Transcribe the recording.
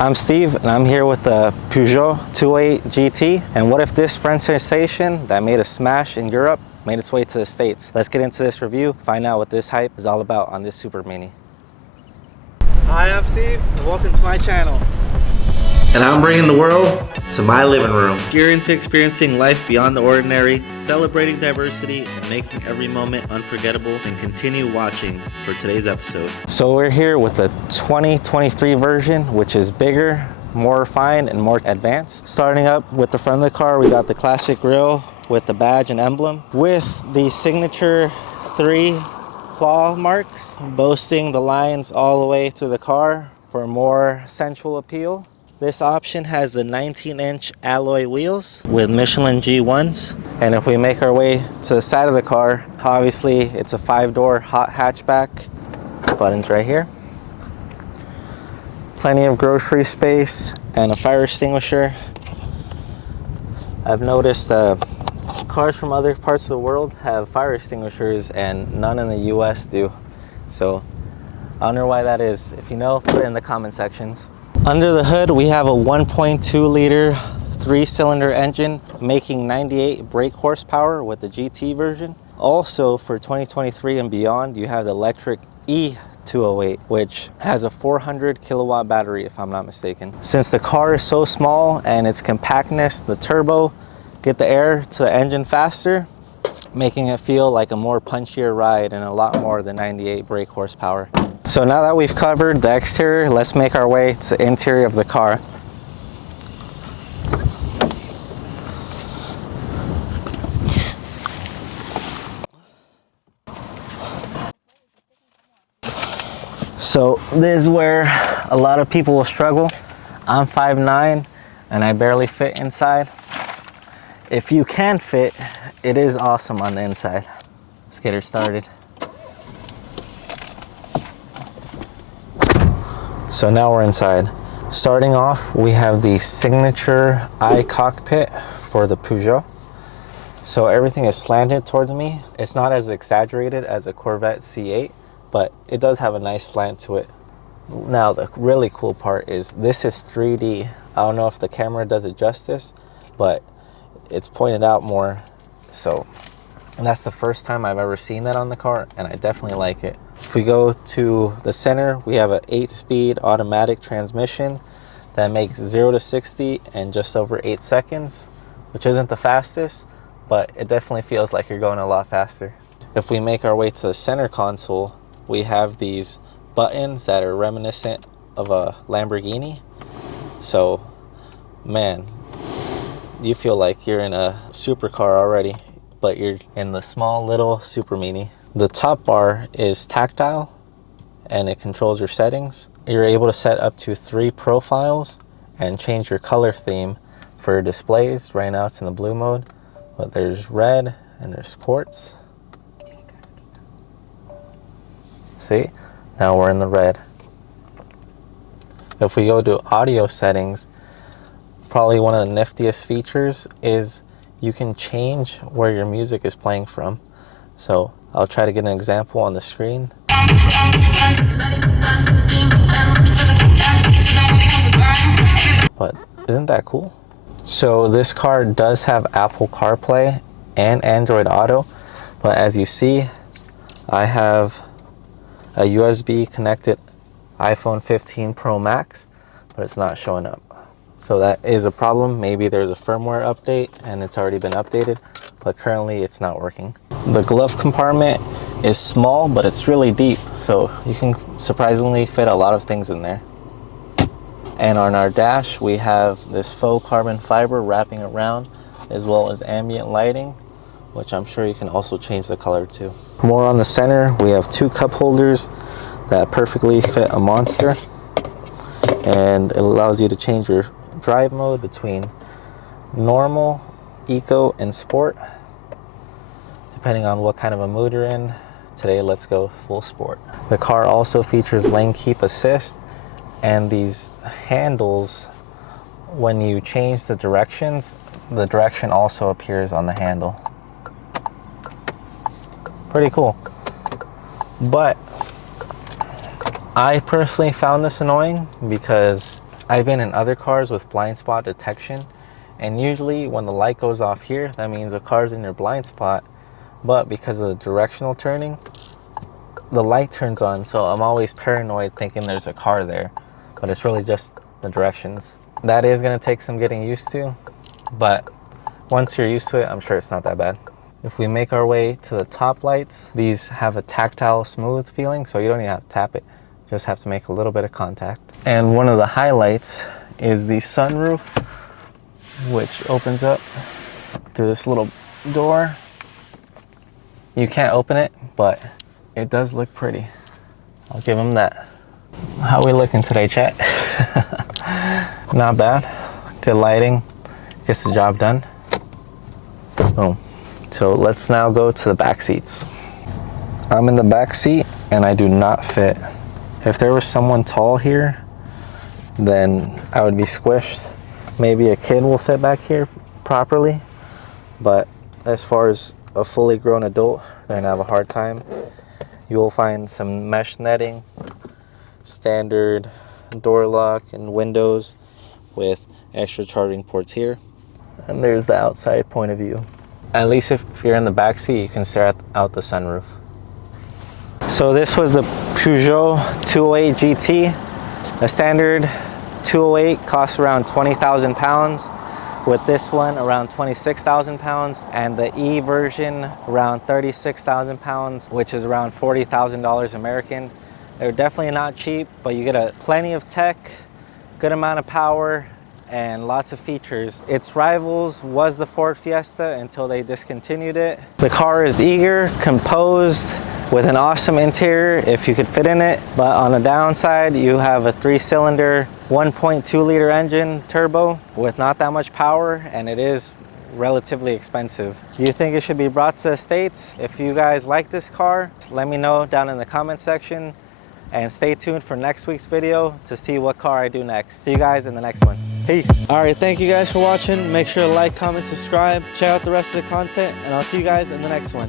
I'm Steve, and I'm here with the Peugeot 208 GT. And what if this French sensation that made a smash in Europe made its way to the States? Let's get into this review, find out what this hype is all about on this Super Mini. Hi, I'm Steve, and welcome to my channel. And I'm bringing the world to my living room. If you're into experiencing life beyond the ordinary, celebrating diversity, and making every moment unforgettable, then continue watching for today's episode. So we're here with the 2023 version, which is bigger, more refined, and more advanced. Starting up with the front of the car, we got the classic grille with the badge and emblem, with the signature 3 claw marks, boasting the lines all the way through the car for more sensual appeal. This option has the 19-inch alloy wheels with Michelin G1s. And if we make our way to the side of the car, obviously it's a 5-door hot hatchback. Buttons right here. Plenty of grocery space and a fire extinguisher. I've noticed cars from other parts of the world have fire extinguishers and none in the US do. So I wonder why that is. If you know, put it in the comment sections. Under the hood, we have a 1.2 liter 3-cylinder engine making 98 brake horsepower with the GT version. Also for 2023 and beyond, you have the electric E208, which has a 400 kilowatt battery if I'm not mistaken. Since the car is so small and its compactness, the turbo get the air to the engine faster, making it feel like a more punchier ride and a lot more than 98 brake horsepower. So now that we've covered the exterior, let's make our way to the interior of the car. So this is where a lot of people will struggle. I'm 5'9" and I barely fit inside. If you can fit, it is awesome on the inside. Let's get her started. So now we're inside. Starting off, we have the signature iCockpit for the Peugeot. So everything is slanted towards me. It's not as exaggerated as a Corvette C8, but it does have a nice slant to it. Now, the really cool part is this is 3D. I don't know if the camera does it justice, but it's pointed out more. And that's the first time I've ever seen that on the car, and I definitely like it. If we go to the center, we have an 8-speed automatic transmission that makes 0 to 60 in just over 8 seconds, which isn't the fastest, but it definitely feels like you're going a lot faster. If we make our way to the center console, we have these buttons that are reminiscent of a Lamborghini. So, man, you feel like you're in a supercar already, but you're in the small little Super Mini. The top bar is tactile and it controls your settings. You're able to set up to 3 profiles and change your color theme for your displays. Right now it's in the blue mode, but there's red and there's quartz. See, now we're in the red. If we go to audio settings, probably one of the niftiest features is you can change where your music is playing from. So I'll try to get an example on the screen. But isn't that cool? So this car does have Apple CarPlay and Android Auto, but as you see, I have a USB connected iPhone 15 Pro Max, but it's not showing up. So that is a problem. Maybe there's a firmware update and it's already been updated, but currently it's not working. The glove compartment is small, but it's really deep, so you can surprisingly fit a lot of things in there. And on our dash, we have this faux carbon fiber wrapping around, as well as ambient lighting, which I'm sure you can also change the color to. More on the center, we have 2 cup holders that perfectly fit a Monster, and it allows you to change your drive mode between normal, eco, and sport, depending on what kind of a mood you're in. Today, let's go full sport. The car also features lane keep assist, and these handles, when you change the directions, the direction also appears on the handle. Pretty cool. But I personally found this annoying because I've been in other cars with blind spot detection, and usually when the light goes off here, that means the car's in your blind spot. But because of the directional turning, the light turns on, so I'm always paranoid thinking there's a car there, but it's really just the directions. That is going to take some getting used to, but once you're used to it, I'm sure it's not that bad. If we make our way to the top lights, these have a tactile smooth feeling, so you don't even have to tap it, just have to make a little bit of contact. And one of the highlights is the sunroof, which opens up through this little door. You can't open it, but it does look pretty. I'll give them that. How we looking today, chat? Not bad. Good lighting. Gets the job done. Boom. So let's now go to the back seats. I'm in the back seat and I do not fit. If there was someone tall here, then I would be squished. Maybe a kid will fit back here properly, but as far as a fully grown adult, they're gonna have a hard time. You will find some mesh netting, standard door lock and windows with extra charging ports here. And there's the outside point of view. At least if you're in the back seat, you can stare out the sunroof. So this was the Peugeot 208 GT. The standard 208 costs around 20,000 pounds. With this one, around 26,000 pounds. And the E version, around 36,000 pounds, which is around $40,000 American. They're definitely not cheap, but you get plenty of tech, good amount of power, and lots of features. Its rivals was the Ford Fiesta until they discontinued it. The car is eager, composed, with an awesome interior if you could fit in it. But on the downside, you have a 3-cylinder, 1.2 liter engine turbo with not that much power, and it is relatively expensive. Do you think it should be brought to the States? If you guys like this car, let me know down in the comment section. And stay tuned for next week's video to see what car I do next. See you guys in the next one. Peace. All right, thank you guys for watching. Make sure to like, comment, subscribe. Check out the rest of the content, and I'll see you guys in the next one.